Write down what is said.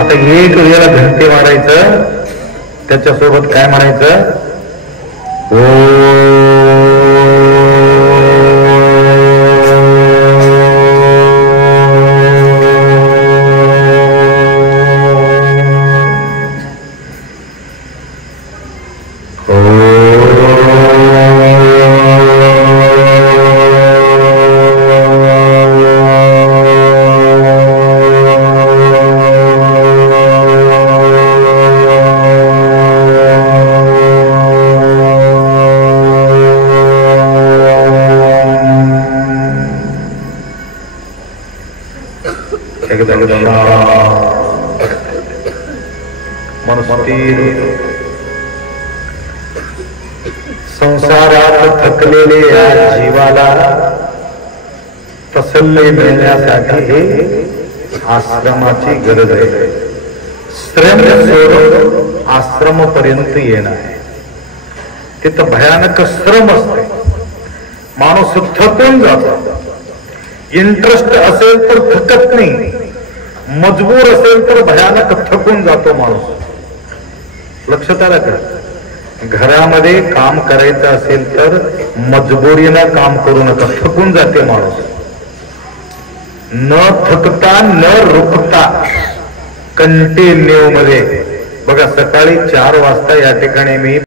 आता एक वेळेला घंटे मारायचं, त्याच्यासोबत काय म्हणायचं? संसारात थकलेल्या जीवाला तसल्ली मिळण्यासाठी हे आश्रमाची गरज आहे. श्रम सोडून आश्रमापर्यंत येणं आहे. तिथं भयानक श्रम असते. माणूस थकून जातो. इंटरेस्ट असेल तर थकत नाही, मजबूर असेल तर भयानक थकून जातो माणूस. लक्षात आलं का? घरामध्ये काम करायचं असेल तर मजबुरीनं काम करू नका, थकून जाते माणूस. न थकता न रुकता कंटिन्यू मध्ये बघा. सकाळी 4 वाजता या ठिकाणी मी